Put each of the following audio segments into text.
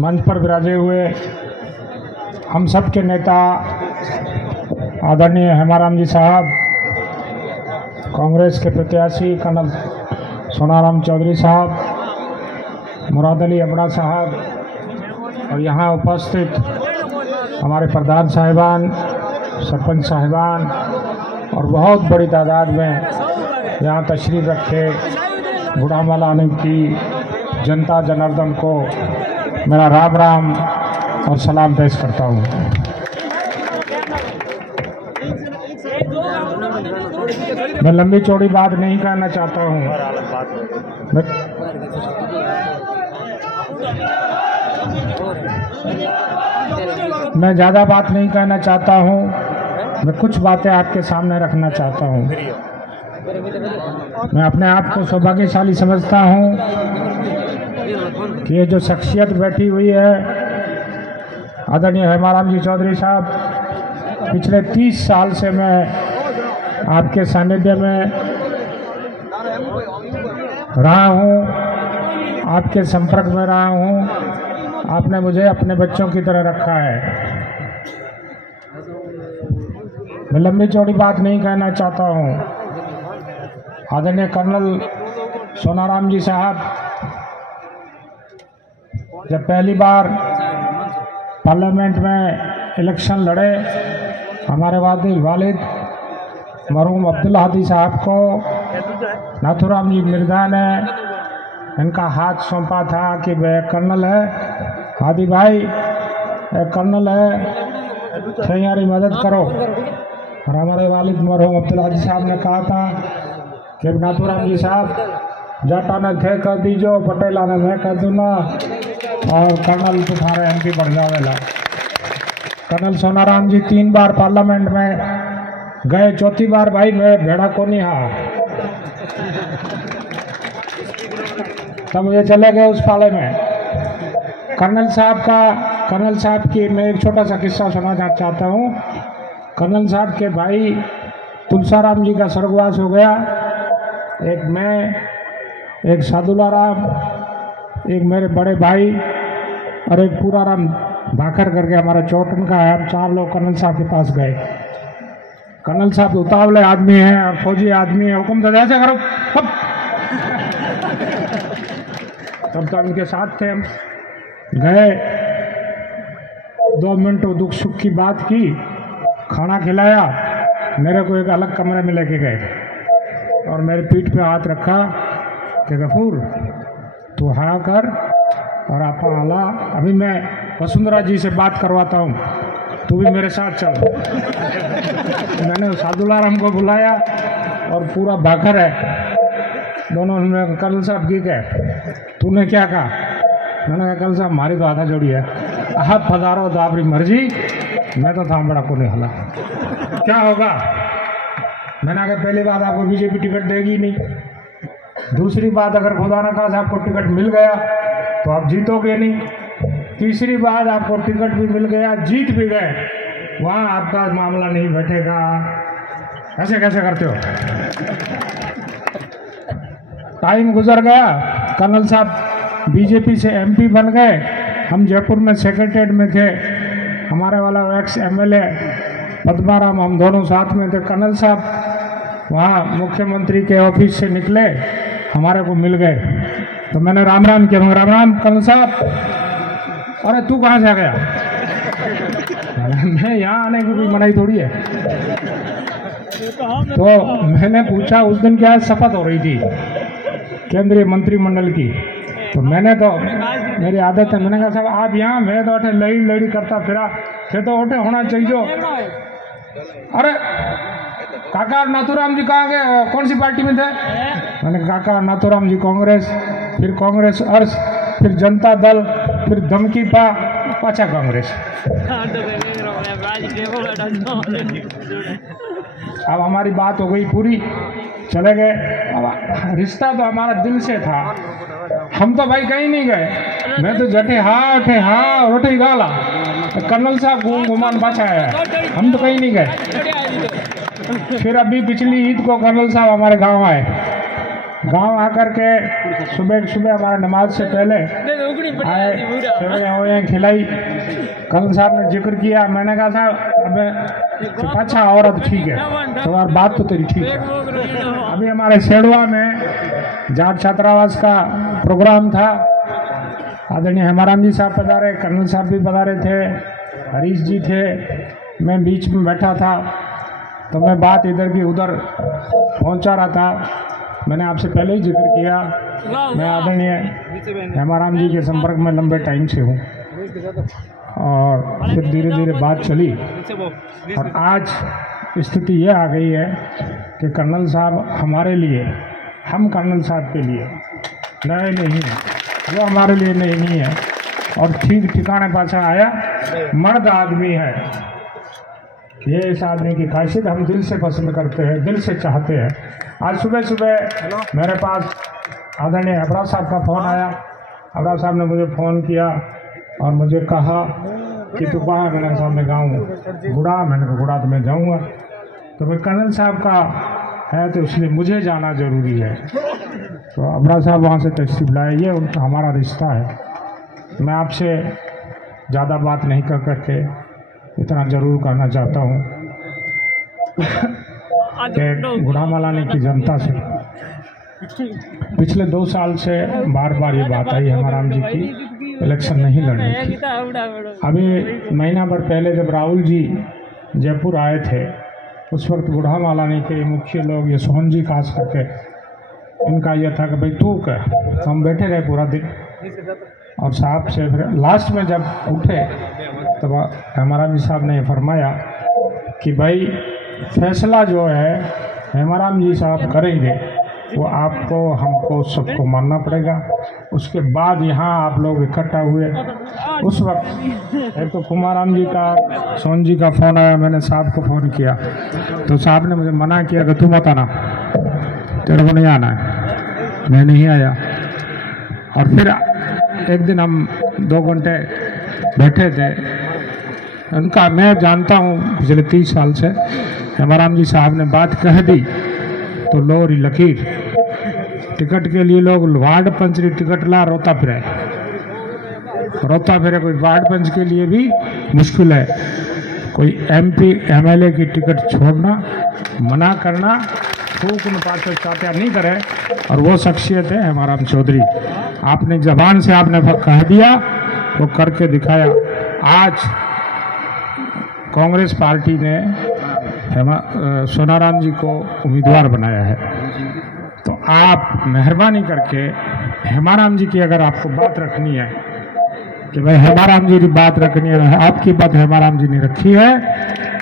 मंच पर विराजे हुए हम सब के नेता आदरणीय हेमाराम जी साहब, कांग्रेस के प्रत्याशी कर्नल सोनाराम चौधरी साहब, मुराद अली अबड़ा साहब और यहाँ उपस्थित हमारे प्रधान साहिबान, सरपंच साहिबान और बहुत बड़ी तादाद में यहाँ तशरीफ़ रखे गुड़ामाल आने की जनता जनार्दन को मेरा राम राम और सलाम पेश करता हूँ। मैं लंबी चौड़ी बात नहीं कहना चाहता हूँ। मैं ज़्यादा बात नहीं कहना चाहता हूँ। मैं कुछ बातें आपके सामने रखना चाहता हूँ। मैं अपने आप को सौभाग्यशाली समझता हूँ कि ये जो शख्सियत बैठी हुई है आदरणीय हेमाराम जी चौधरी साहब, पिछले 30 साल से मैं आपके सानिध्य में रहा हूँ, आपके संपर्क में रहा हूँ। आपने मुझे अपने बच्चों की तरह रखा है। मैं लंबी चौड़ी बात नहीं कहना चाहता हूँ। आदरणीय कर्नल सोनाराम जी साहब जब पहली बार पार्लियामेंट में इलेक्शन लड़े, हमारे वालिद मरहूम अब्दुल्ला हादी साहब को नाथुराम जी मिर्जा ने इनका हाथ सौंपा था कि वह कर्नल है, हादी भाई कर्नल है, हमारी मदद करो। और हमारे वालिद मरहूम अब्दुल्ला हादी साहब ने कहा था कि नाथुराम जी साहब जाटा ने थे कर दीजो, पटेला ने मैं कर दूंगा और कर्नल तुम्हारे एमपी बढ़ जावेला। कर्नल सोनाराम जी 3 बार पार्लियामेंट में गए, चौथी बार भाई मैं भेड़ा को नहीं हा, तब ये चले गए उस पाले में। कर्नल साहब की मैं एक छोटा सा किस्सा सुनाना चाहता हूँ। कर्नल साहब के भाई तुलसाराम जी का स्वर्गवास हो गया। एक मैं, एक सादुला राम, एक मेरे बड़े भाई और एक पूरा राम भाकर करके हमारा चौटन का है। हम 4 लोग कर्नल साहब के पास गए। कर्नल साहब उतावले आदमी हैं और फौजी आदमी है, हुक्म तो जैसे करो तब तो उनके साथ थे। हम गए, 2 मिनट दुख सुख की बात की, खाना खिलाया, मेरे को एक अलग कमरे में लेके गए और मेरे पीठ पे हाथ रखा कि गफूर तू हाँ कर और आप आला, अभी मैं वसुंधरा जी से बात करवाता हूँ, तू भी मेरे साथ चल। मैंने सादुला राम को बुलाया और पूरा भाकर है, दोनों ने कर्नल साहब की कहे तूने क्या कहा? मैंने कहा कर्नल साहब हमारी तो आधा जोड़ी है, आप पधारो तो आपकी मर्जी, मैं तो था बड़ा को नहीं हला। क्या होगा? मैंने कहा पहली बात आपको बीजेपी टिकट देगी नहीं, दूसरी बात अगर खुदा न खास आपको टिकट मिल गया तो आप जीतोगे नहीं, तीसरी बात आपको टिकट भी मिल गया, जीत भी गए, वहाँ आपका मामला नहीं बैठेगा। ऐसे कैसे करते हो? टाइम गुजर गया, कर्नल साहब बीजेपी से एमपी बन गए, हम जयपुर में सेक्रेटरीट में थे, हमारे वाला एक्स एमएलए पद्माराम, हम दोनों साथ में थे। कर्नल साहब वहाँ मुख्यमंत्री के ऑफिस से निकले, हमारे को मिल गए, तो मैंने राम राम किया। राम राम कर्नल साहब। अरे तू कहाँ से आ गया? मैं यहाँ आने की कोई मनाही थोड़ी है। तो मैंने पूछा, उस दिन क्या शपथ हो रही थी केंद्रीय मंत्रिमंडल की, तो मैंने तो मेरी आदत है, मैंने कहा साहब आप यहाँ, मैं तो अठे लड़ी करता फिरा, फिर तो ओटे होना चाहिए। अरे काका नाथुराम जी कहाँ गए, कौन सी पार्टी में थे? मैंने काका नाथुराम जी कांग्रेस, फिर कांग्रेस अर्स, फिर जनता दल, फिर धमकी पाछा कांग्रेस। अब हमारी बात हो गई पूरी, चले गए। अब रिश्ता तो हमारा दिल से था, हम तो भाई कहीं नहीं गए, मैं तो जटे हाँ रोटी गाला, कर्नल साहब घुमान पाछा आया, हम तो कहीं नहीं गए। फिर अभी पिछली ईद को कर्नल साहब हमारे गांव आए, गांव आकर के सुबह सुबह हमारे नमाज से पहले आए, सेवैयाँ खिलाई। कर्नल साहब ने जिक्र किया, मैंने कहा साहब अब अच्छा औरत ठीक है, तो यार बात तो तेरी ठीक है। अभी हमारे सेड़वा में जाट छात्रावास का प्रोग्राम था, आदरणीय हेमाराम जी साहब पधारे, कर्नल साहब भी पधारे थे, हरीश जी थे, मैं बीच में बैठा था, तो मैं बात इधर की उधर पहुंचा रहा था। मैंने आपसे पहले ही जिक्र किया, मैं आदरणीय हेमाराम जी के संपर्क में लंबे टाइम से हूँ, और फिर धीरे धीरे बात चली, और आज स्थिति यह आ गई है कि कर्नल साहब हमारे लिए, हम कर्नल साहब के लिए नए नहीं है, वो हमारे लिए नए नहीं है, और ठीक ठिकाने पाछा आया मर्द आदमी है। ये इस आदमी की खासियत हम दिल से पसंद करते हैं, दिल से चाहते हैं। आज सुबह सुबह मेरे पास आदरणीय अबराज साहब का फ़ोन आया। अबराज साहब ने मुझे फ़ोन किया और मुझे कहा कि तू कहाँ? मैंने सामने गाँव गुड़ा। मैंने कहा गुड़ा तो मैं जाऊँगा, तो फिर कर्नल साहब का है तो इसलिए मुझे जाना ज़रूरी है। तो अबराज साहब वहाँ से तशरीफ लाए, ये उनका हमारा रिश्ता है। मैं आपसे ज़्यादा बात नहीं कर करके इतना ज़रूर करना चाहता हूँ कि गुड़ामालानी की जनता से पिछले 2 साल से बार बार ये बात आई हेमाराम जी की इलेक्शन नहीं लड़ने की। अभी महीना भर पहले जब राहुल जी जयपुर आए थे, उस वक्त गुड़ामालानी के मुख्य लोग, ये सोहन जी खास करके, इनका यह था कि भाई तू कह। तो हम बैठे रहे पूरा दिन, और साहब से फिर लास्ट में जब उठे तो हेमाराम जी साहब ने फरमाया कि भाई फैसला जो है हेमाराम जी साहब करेंगे, वो आपको हमको सबको मानना पड़ेगा। उसके बाद यहाँ आप लोग इकट्ठा हुए, उस वक्त एक तो कुमाराम जी का, सोन जी का फ़ोन आया, मैंने साहब को फ़ोन किया, तो साहब ने मुझे मना किया कि तू मत आना, तेरे को नहीं आना है। मैं नहीं आया, और फिर एक दिन हम 2 घंटे बैठे थे। उनका मैं जानता हूँ पिछले 30 साल से, हेमाराम जी साहब ने बात कह दी तो लोरी लकीर। टिकट के लिए लोग वार्ड पंच की टिकट ला रोता फिरे, कोई वार्ड पंच के लिए भी मुश्किल है। कोई MP MLA की टिकट छोड़ना, मना करना, थूक न पास चात्या नहीं करे, और वो शख्सियत है हेमाराम चौधरी। आपने जबान से आपने कह दिया, वो करके दिखाया। आज कांग्रेस पार्टी ने सोनाराम जी को उम्मीदवार बनाया है, तो आप मेहरबानी करके हेमाराम जी की अगर आपको बात रखनी है कि भाई हेमाराम जी की बात रखनी है, आपकी बात हेमाराम जी ने रखी है,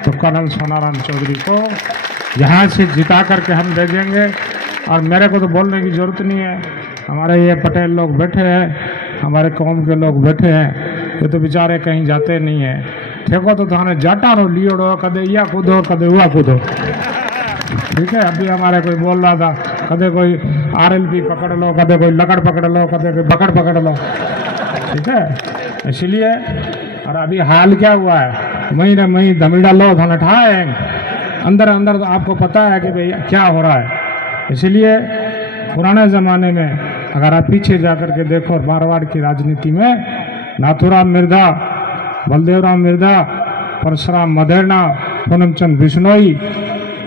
तो कर्नल सोनाराम चौधरी को यहाँ से जिता करके हम दे देंगे। और मेरे को तो बोलने की ज़रूरत नहीं है, हमारे ये पटेल लोग बैठे हैं, हमारे कौम के लोग बैठे हैं, ये तो बेचारे कहीं जाते नहीं हैं। ठेको तो थाने जाटा रो लियोड़ो, कदे या कूदो कदे हुआ कूदो, ठीक है। अभी हमारे कोई बोल रहा था, कदे कोई RLP पकड़ लो, कदे कोई लकड़ पकड़ लो, कदे कोई बकड़ पकड़ लो, ठीक है। इसलिए और अभी हाल क्या हुआ है, महीने मही धमीड़ा लो थाने ठाए अंदर अंदर, तो आपको पता है कि भाई क्या हो रहा है। इसलिए पुराने ज़माने में अगर आप पीछे जाकर के देखो, मारवाड़ की राजनीति में नाथुराम मिर्धा, बलदेवराम मिर्धा, परशुराम मदेरना, पूनमचंद बिश्नोई,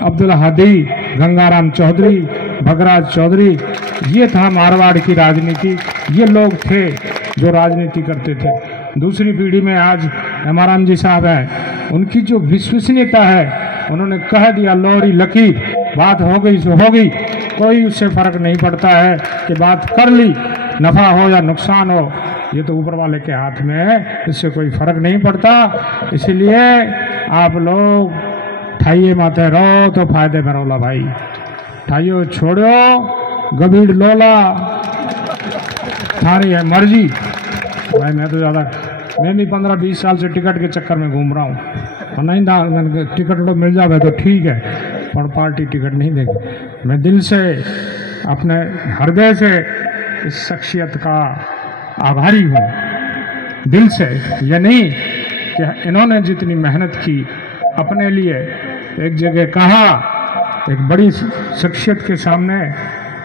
अब्दुल हादी, गंगाराम चौधरी, भगराज चौधरी, ये था मारवाड़ की राजनीति। ये लोग थे जो राजनीति करते थे। दूसरी पीढ़ी में आज हेमाराम जी साहब हैं, उनकी जो विश्वसनीयता है, उन्होंने कह दिया लोरी लकीर, बात हो गई सो हो गई, कोई उससे फर्क नहीं पड़ता है कि बात कर ली, नफ़ा हो या नुकसान हो, ये तो ऊपर वाले के हाथ में है, इससे कोई फर्क नहीं पड़ता। इसलिए आप लोग ठाइये माते रहो तो फायदे में रोला भाई, ठाइयो छोड़ो गबीड़ लोला, थारी है मर्जी भाई। मैं तो ज़्यादा, मैं भी 15-20 साल से टिकट के चक्कर में घूम रहा हूँ, और नहीं ना टिकट तो मिल जाए तो ठीक है, पर पार्टी टिकट नहीं देगी। मैं दिल से, अपने हृदय से इस शख्सियत का आभारी हूँ, दिल से। ये नहीं कि इन्होंने जितनी मेहनत की अपने लिए, एक जगह कहा, एक बड़ी शख्सियत के सामने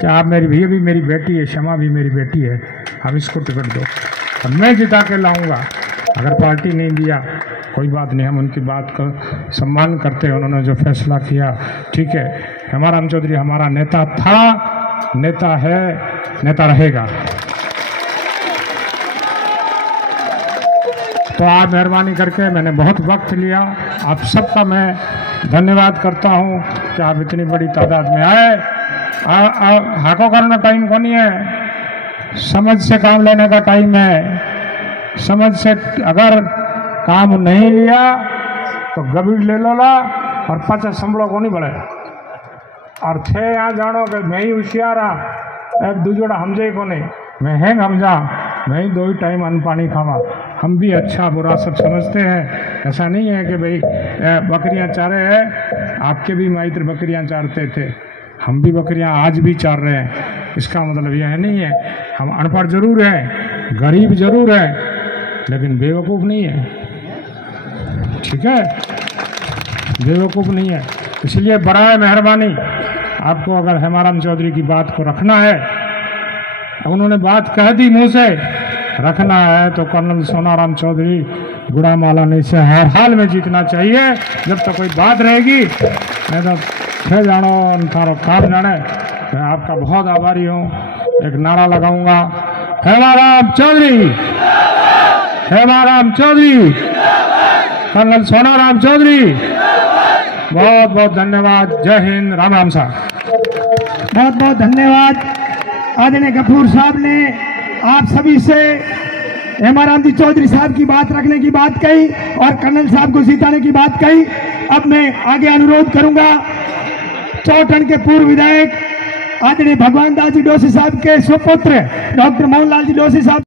कि आप मेरी भी अभी मेरी बेटी है, क्षमा भी मेरी बेटी है, अब इसको टिकट दो और मैं जिता के लाऊंगा। अगर पार्टी नहीं दिया कोई बात नहीं, हम उनकी बात का सम्मान करते हैं, उन्होंने जो फैसला किया ठीक है। हेमाराम चौधरी हमारा नेता था, नेता है, नेता रहेगा। तो आप मेहरबानी करके, मैंने बहुत वक्त लिया, आप सबका मैं धन्यवाद करता हूँ कि आप इतनी बड़ी तादाद में आए। हाको करना टाइम को नहीं है, समझ से काम लेने का टाइम है। समझ से अगर काम नहीं लिया तो गंभीर ले लो ला और पाचा संभलो को नहीं बढ़े। और थे यहाँ जानो कि मैं ही होशियार हाँ, एक दूजोड़ा हमजे को नहीं, मैं हैंग हमजा, मैं ही 2 टाइम अन्न पानी खावा। हम भी अच्छा बुरा सब समझते हैं, ऐसा नहीं है कि भाई बकरियां चारे हैं, आपके भी माइत्र बकरियां चारते थे, हम भी बकरियां आज भी चार रहे हैं। इसका मतलब यह नहीं है, हम अनपढ़ जरूर हैं, गरीब जरूर हैं, लेकिन बेवकूफ़ नहीं है, ठीक है, बेवकूफ़ नहीं है। इसलिए बराए मेहरबानी आपको अगर हेमाराम चौधरी की बात को रखना है, उन्होंने बात कह दी मुंह से, रखना है तो कर्नल सोनाराम चौधरी गुड़ामालानी से हर हाल में जीतना चाहिए जब तक कोई बात रहेगी। मैं तो थे जानो थारो काम जाने, मैं आपका बहुत आभारी हूँ। एक नारा लगाऊंगा, हेमाराम चौधरी, हेमाराम चौधरी, कर्नल सोनाराम चौधरी। बहुत बहुत धन्यवाद। जय हिंद, राम राम साहब। बहुत बहुत धन्यवाद आदरणीय गफूर साहब ने आप सभी से हेमाराम जी चौधरी साहब की बात रखने की बात कही और कर्नल साहब को जिताने की बात कही। अब मैं आगे अनुरोध करूंगा चौटन के पूर्व विधायक आदरणीय भगवान दास जी डोसी साहब के सुपुत्र डॉक्टर मोहनलाल जी डोसी साहब